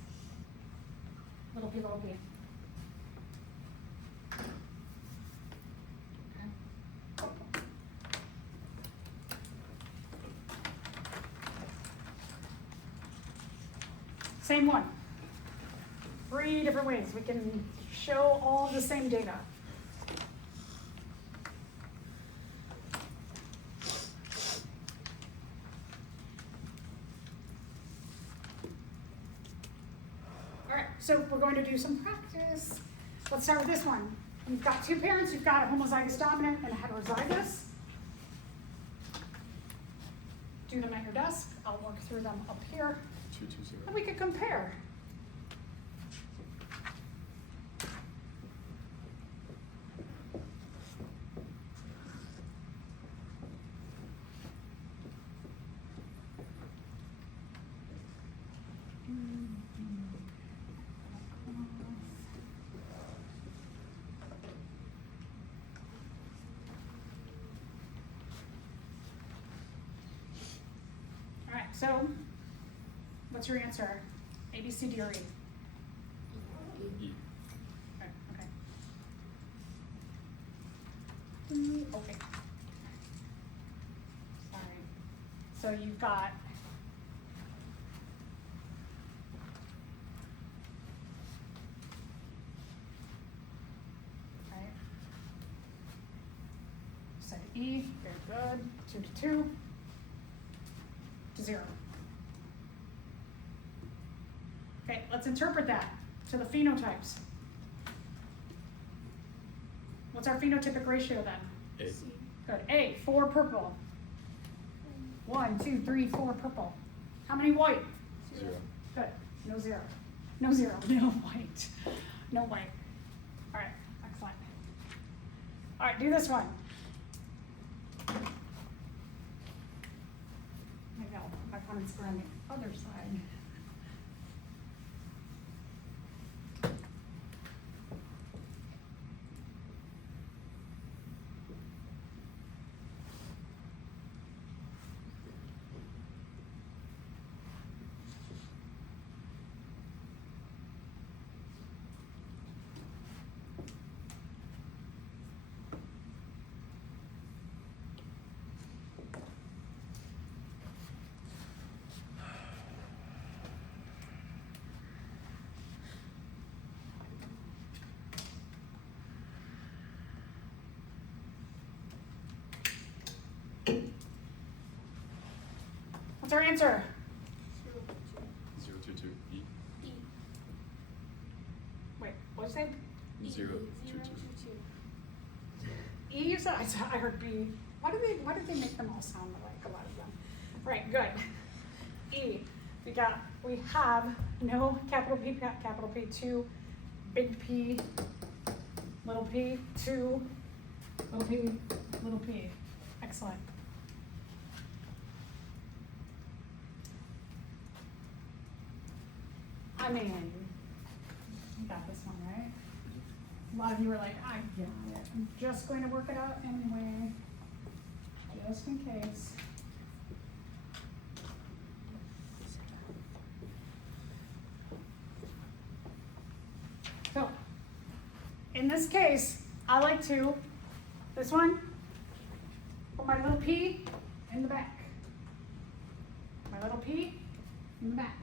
little p, little p. Okay. Same one. 3 different ways. We can show all the same data. So we're going to do some practice. Let's start with this one. You've got 2 parents, you've got a homozygous dominant and a heterozygous. Do them at your desk. I'll work through them up here. 2, 2, 0. And we could compare. So, what's your answer? A, B, C, D, or E? E. Okay. Okay. Sorry. So you've got right. Said E, very good. 2 to 2 to 0. Okay, let's interpret that to the phenotypes. What's our phenotypic ratio then? A. Good. A, 4 purple. 1, 2, 3, 4 purple. How many white? 0. Good. No 0. No zero, no white, no white. All right, excellent. All right, do this one. Maybe I'll put my Punnet square on the other side. What's our answer? 022 E. Wait, what did you say? 022. E, you said? I heard B. Why did they make them all sound alike, a lot of them? Right, good. E, we have no capital P, capital P, 2, big P, little p, 2, little p, little p. Excellent. I mean, you got this one, right? A lot of you were like, I got it. I'm just going to work it out anyway, just in case. So, in this case, I like to, this one, put my little p in the back. My little p in the back.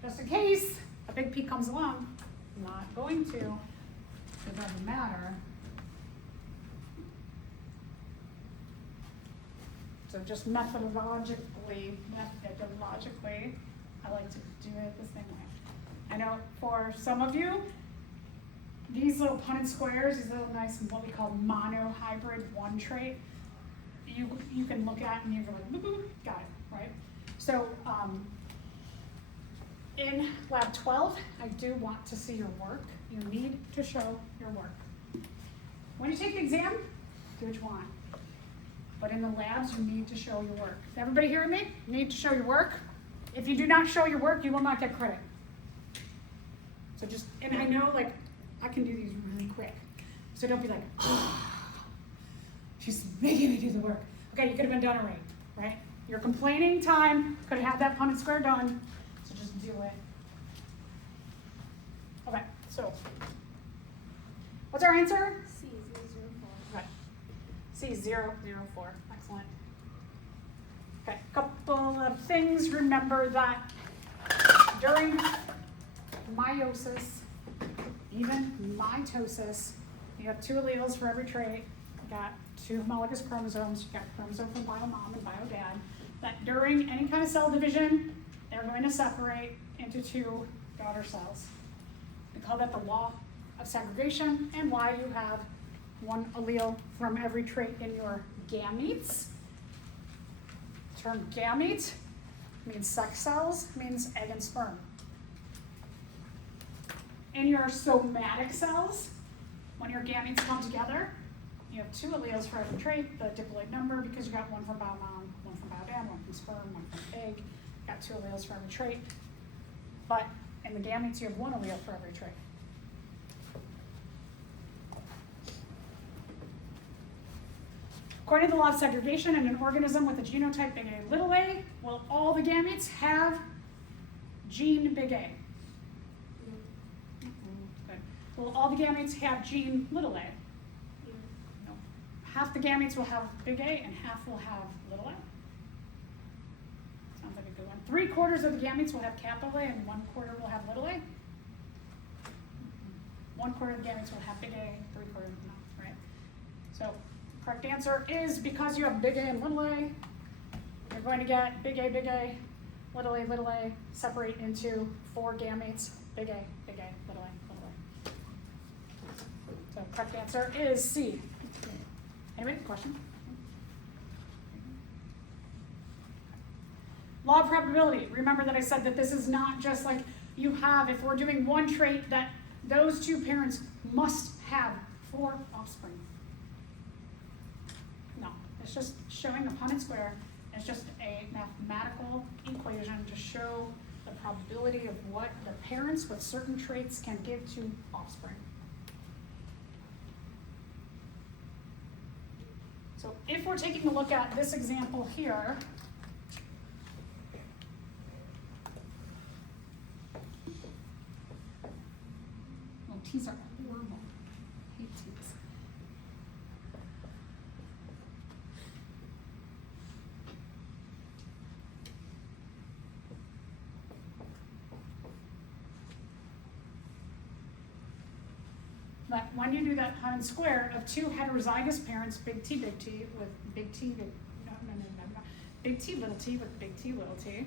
Just in case a big P comes along, not going to, it doesn't matter. So just methodologically, I like to do it the same way. I know for some of you, these little Punnet squares, these little nice, what we call monohybrid one trait, you can look at and you're like, boop, boop, got it, right? So, in lab 12, I do want to see your work. You need to show your work. When you take the exam, do what you want. But in the labs, you need to show your work. Is everybody hearing me? You need to show your work. If you do not show your work, you will not get credit. So just, and I know like, I can do these really quick. So don't be like, oh, she's making me do the work. Okay, you could have been done already, right? Your complaining time, could have had that Punnet square done. So just do it. Okay, so what's our answer? C004. Okay, C004. Excellent. Okay, couple of things. Remember that during meiosis, even mitosis, you have 2 alleles for every trait. You got 2 homologous chromosomes. You got chromosome from bio mom and bio dad. That during any kind of cell division, they're going to separate into 2 daughter cells. We call that the law of segregation, and why you have 1 allele from every trait in your gametes. The term gamete means sex cells, means egg and sperm. In your somatic cells, when your gametes come together, you have 2 alleles for every trait, the diploid number, because you got 1 from bio mom, 1 from bio dad, 1 from sperm, 1 from egg. You got 2 alleles for every trait. But in the gametes, you have 1 allele for every trait. According to the law of segregation, in an organism with a genotype big A, little a, will all the gametes have gene big A? Good. Will all the gametes have gene little a? No. Half the gametes will have big A and half will have little a. Sounds like a good one. 3/4 of the gametes will have capital A and 1/4 will have little a. 1/4 of the gametes will have big A, 3/4 will not, right? So, correct answer is because you have big A and little a, you're going to get big A, little a, separate into 4 gametes, big A, little a, little a. So correct answer is C. Anybody, question? Law of probability. Remember that I said that this is not just like, you have, if we're doing one trait, that those two parents must have 4 offspring. No, it's just showing a Punnett square. It's just a mathematical equation to show the probability of what the parents with certain traits can give to offspring. So if we're taking a look at this example here, well, T's are horrible. I hate T's. But when you do that Punnett square of 2 heterozygous parents, big T with big T, big T, little t with big T, little t.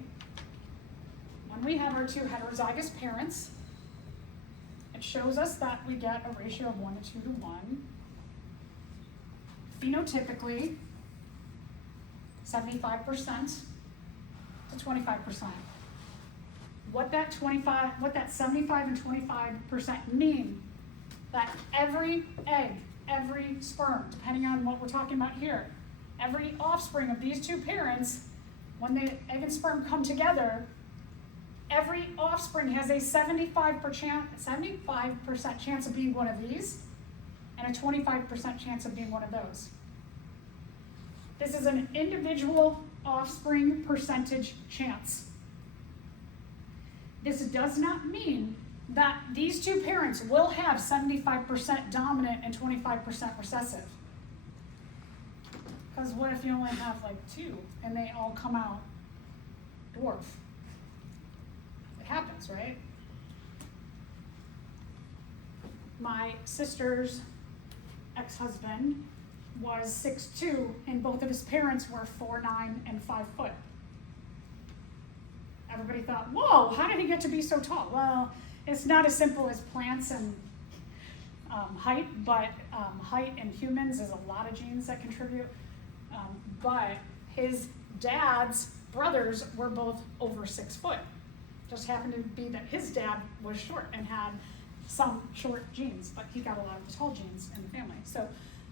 When we have our 2 heterozygous parents, it shows us that we get a ratio of 1 to 2 to 1. Phenotypically, 75% to 25%. What that 75 and 25% mean, that every egg, every sperm, depending on what we're talking about here, every offspring of these 2 parents, when the egg and sperm come together, every offspring has a 75% chance of being one of these and a 25% chance of being one of those. This is an individual offspring percentage chance. This does not mean that these 2 parents will have 75% dominant and 25% recessive. Because what if you only have like 2 and they all come out dwarf? It happens, right? My sister's ex-husband was 6'2", and both of his parents were 4'9" and 5 foot. Everybody thought, whoa, how did he get to be so tall? Well, it's not as simple as plants and height, but height in humans is a lot of genes that contribute. But his dad's brothers were both over 6 foot. Just happened to be that his dad was short and had some short genes, but he got a lot of tall genes in the family. So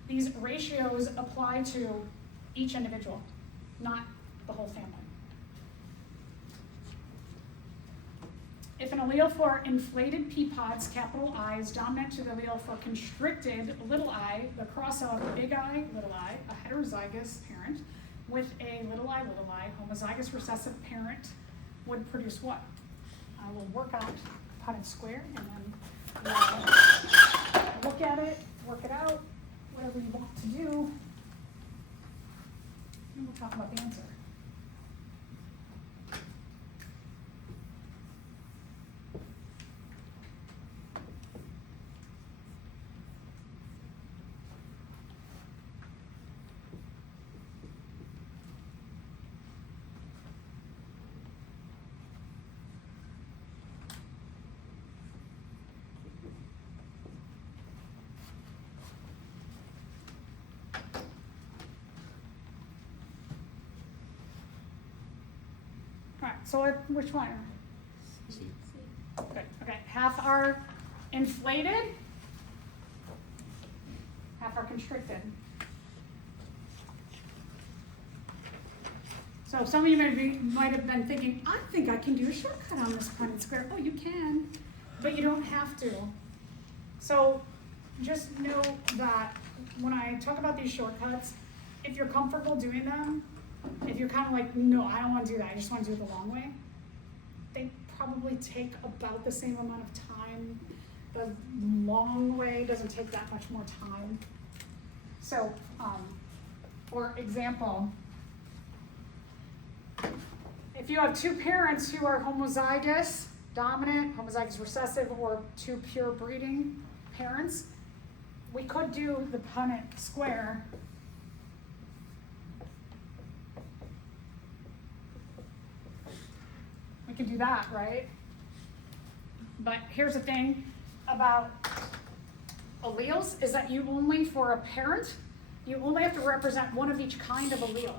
these ratios apply to each individual, not the whole family. If an allele for inflated pea pods, capital I, is dominant to the allele for constricted little I, the cross of big I, little I, a heterozygous parent, with a little I, homozygous recessive parent would produce what? I will work out Punnett square and then we'll look at it, work it out, whatever you want to do, and we'll talk about the answer. So which one? C. Good. Okay. Half are inflated, half are constricted. So some of you might have been thinking, I think I can do a shortcut on this Punnett square. Oh, you can, but you don't have to. So just know that when I talk about these shortcuts, if you're comfortable doing them, if you're kind of like, no, I don't want to do that, I just want to do it the long way, they probably take about the same amount of time. The long way doesn't take that much more time. So, for example, if you have 2 parents who are homozygous, dominant, homozygous recessive, or 2 pure breeding parents, we could do the Punnett square. We can do that, right? But here's the thing about alleles is that you only, for a parent, you only have to represent one of each kind of allele.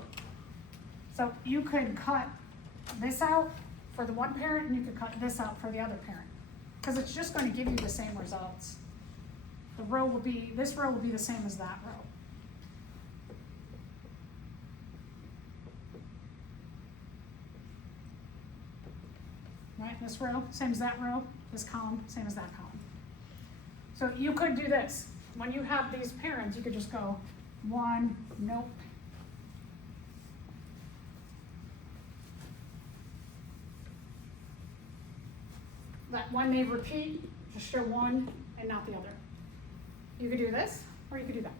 So you could cut this out for the one parent and you could cut this out for the other parent. Because it's just going to give you the same results. This row will be the same as that row. Right, this row, same as that row, this column, same as that column. So you could do this. When you have these parents, you could just go 1, nope. That when they repeat, just show one and not the other. You could do this, or you could do that.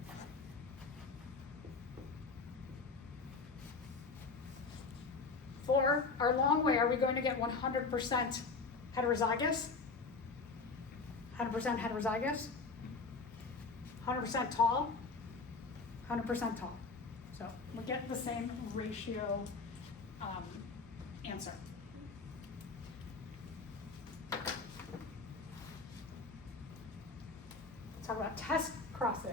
For our long way, are we going to get 100% heterozygous? 100% heterozygous? 100% tall? 100% tall. So we get the same ratio answer. Let's talk about test crosses.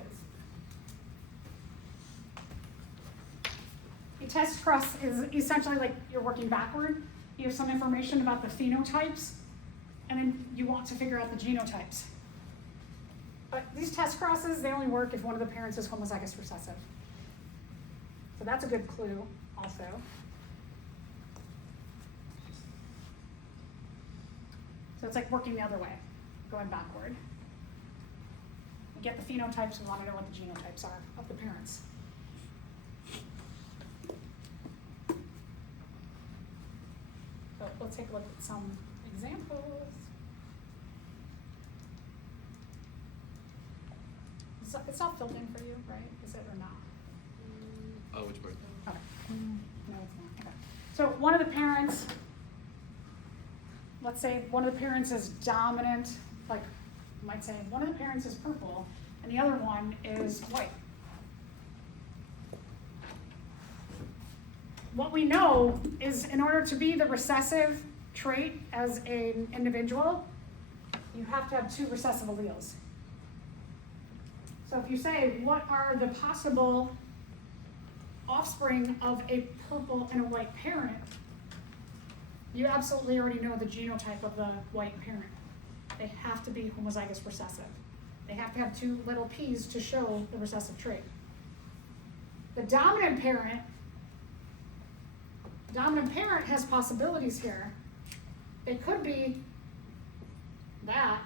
A test cross is essentially like you're working backward. You have some information about the phenotypes, and then you want to figure out the genotypes. But these test crosses, they only work if one of the parents is homozygous recessive. So that's a good clue also. So it's like working the other way, going backward. We get the phenotypes, we want to know what the genotypes are of the parents. So let's take a look at some examples. It's not filled in for you, right? Is it or not? Oh, which part? Okay. No, it's not. Okay. So one of the parents, let's say one of the parents is dominant, like you might say one of the parents is purple and the other one is white. What we know is in order to be the recessive trait as an individual, you have to have 2 recessive alleles. So if you say, what are the possible offspring of a purple and a white parent, you absolutely already know the genotype of the white parent. They have to be homozygous recessive. They have to have 2 little p's to show the recessive trait. The dominant parent has possibilities here. They could be that,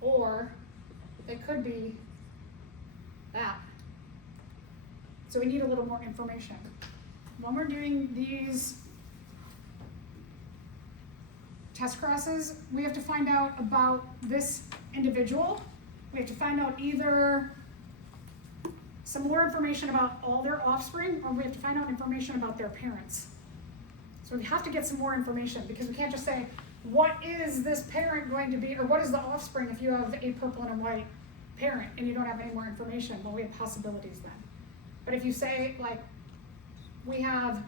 or they could be that. So we need a little more information. When we're doing these test crosses, we have to find out about this individual. We have to find out either some more information about all their offspring, or we have to find out information about their parents. So we have to get some more information, because we can't just say, what is this parent going to be, or what is the offspring if you have a purple and a white parent and you don't have any more information? Well, we have possibilities then. But if you say, like, we have,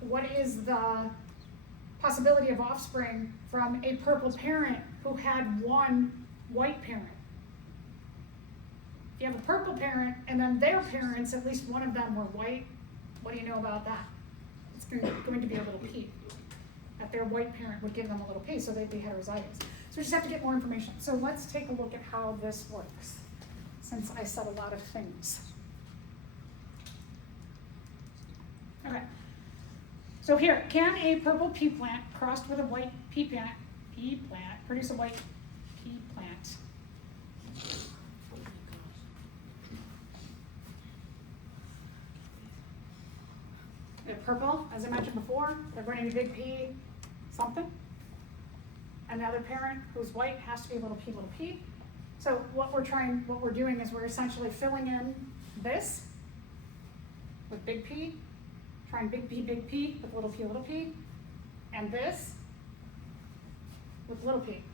what is the possibility of offspring from a purple parent who had 1 white parent? If you have a purple parent and then their parents, at least one of them were white, what do you know about that? It's going to be a little p. That their white parent would give them a little p, so they'd be heterozygous. So we just have to get more information. So let's take a look at how this works, since I said a lot of things. Okay. So here, can a purple pea plant crossed with a white pea plant produce a white pea plant? They're purple, as I mentioned before, they're going to be big P something. And the other parent, who's white, has to be little p. So what we're doing is we're essentially filling in this with big P, trying big P with little p, and this with little p.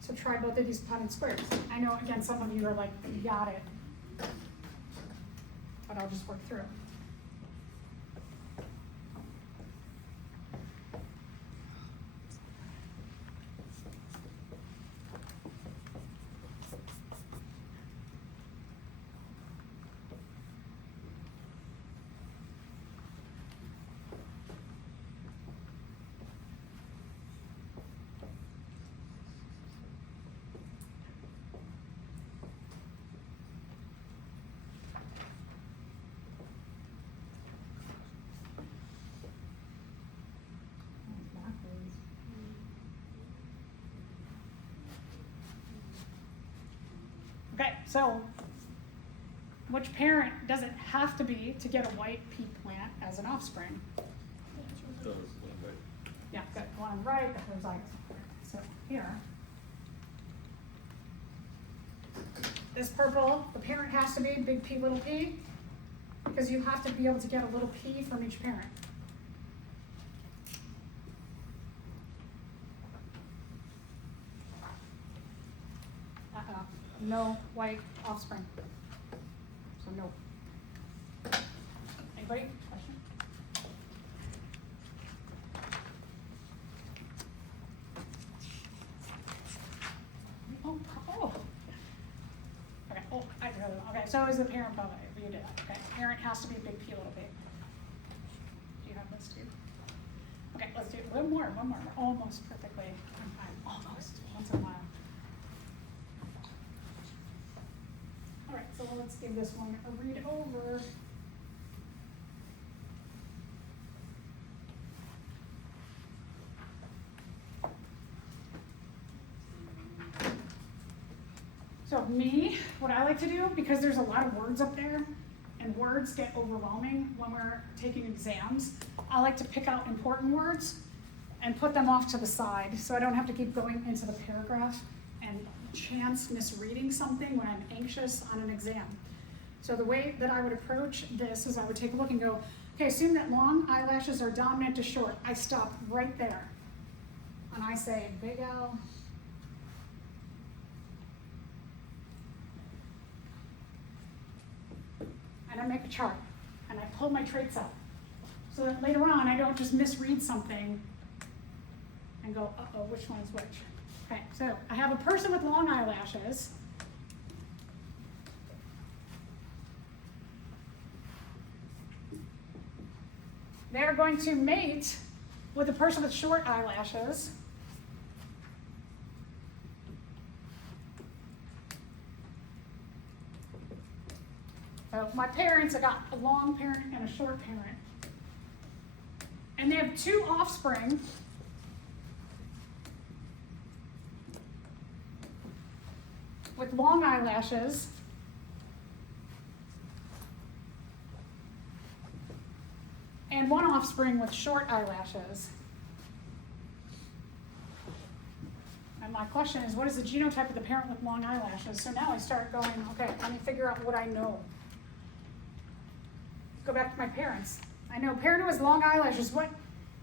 So try both of these Punnet squares. I know, again, some of you are like, you got it, but I'll just work through. Okay, so which parent does it have to be to get a white pea plant as an offspring? One right. Yeah, good. One on the right, the homozygous. So here, this purple, the parent has to be big P, little p, because you have to be able to get a little p from each parent. No white offspring. So no. Anybody? Question? Oh. Okay. Oh, I heard it. Okay. So is the parent above it? You did. Okay. Parent has to be big P, little p. Do you have this too? Okay. Let's do one more. One more. We're almost perfectly on time. Almost. Once in a while. All right. So let's give this one a read over. So me, what I like to do, because there's a lot of words up there, and words get overwhelming when we're taking exams, I like to pick out important words and put them off to the side so I don't have to keep going into the paragraph and chance misreading something when I'm anxious on an exam. So the way that I would approach this is I would take a look and go, okay, assume that long eyelashes are dominant to short. I stop right there. And I say, big L, and I make a chart, and I pull my traits out, so that later on I don't just misread something and go, uh-oh, which one is which? Okay, so I have a person with long eyelashes. They're going to mate with a person with short eyelashes. So my parents, I got a long parent and a short parent. And they have two offspring. With long eyelashes. And one offspring with short eyelashes. And my question is, what is the genotype of the parent with long eyelashes? So now I start going, okay, let me figure out what I know. Go back to my parents. I know parent who has long eyelashes. What,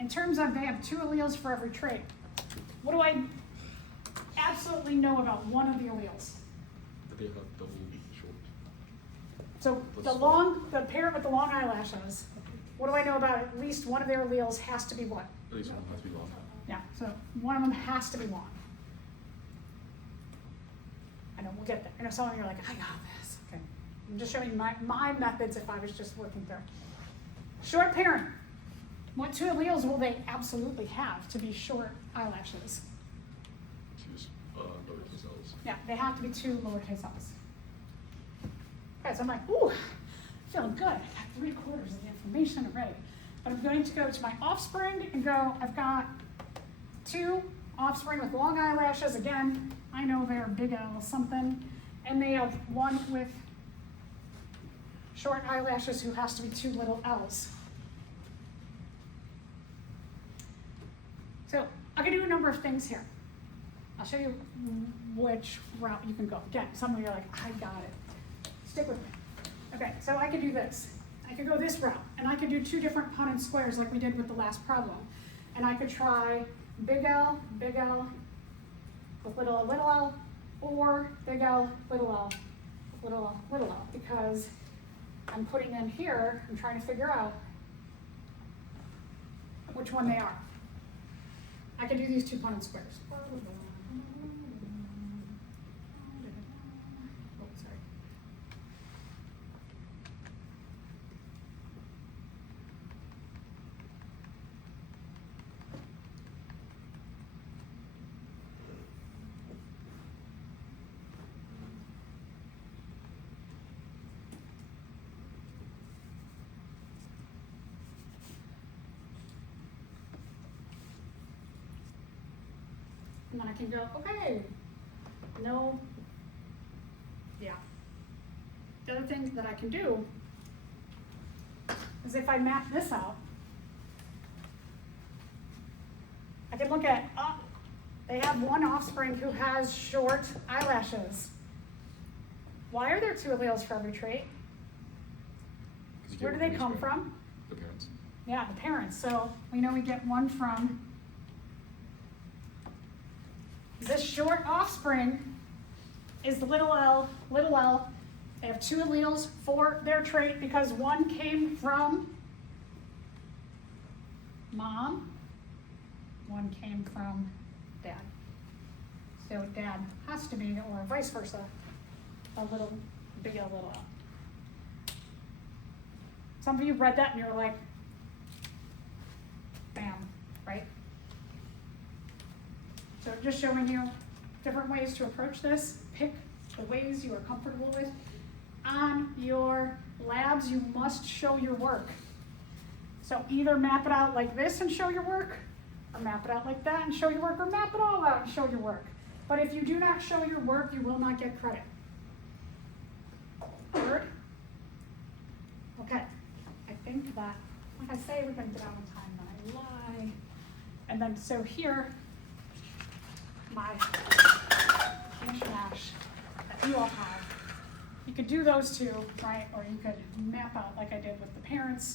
in terms of they have two alleles for every trait, what do I absolutely know about one of the alleles? They have double short. So the parent with the long eyelashes, what do I know about at least one of their alleles has to be what? At least one has to be long. Yeah, so one of them has to be long. I know, we'll get there. I know some of you are like, I got this. Okay. I'm just showing my methods if I was just working through. Short parent. What two alleles will they absolutely have to be short eyelashes? Choose lowercase l's. Yeah, they have to be two lowercase l's. Okay, so I'm like, ooh, feeling good. I got 3/4 of the information already. But I'm going to go to my offspring and go, I've got two offspring with long eyelashes. Again, I know they're big L something. And they have one with short eyelashes who has to be two little L's. So I can do a number of things here. I'll show you which route you can go. Again, some of you are like, I got it. Stick with me. Okay, so I could do this. I could go this route, and I could do two different Punnet squares like we did with the last problem. And I could try big L, with little L, or big L, little L, because I'm putting in here, I'm trying to figure out which one they are. I could do these two Punnet squares. Oh, sorry. And then I can go, okay, no, yeah, the other thing that I can do is if I map this out, I can look at, they have one offspring who has short eyelashes. Why are there 2 alleles for every trait? 'Cause you Where get do they one come from from? The parents. Yeah, the parents. So we know we get one from this short offspring is the little l, little l. They have 2 alleles for their trait because one came from mom, one came from dad. So dad has to be, or vice versa, a little big L, little l. Some of you read that and you're like, bam, right? So just showing you different ways to approach this. Pick the ways you are comfortable with. On your labs, you must show your work. So either map it out like this and show your work, or map it out like that and show your work, or map it all out and show your work. But if you do not show your work, you will not get credit. Heard? Okay, I think that, like I say, we're gonna get out on time, then I lie. And then, so here, my mishmash that you all have. You could do those two, right? Or you could map out like I did with the parents.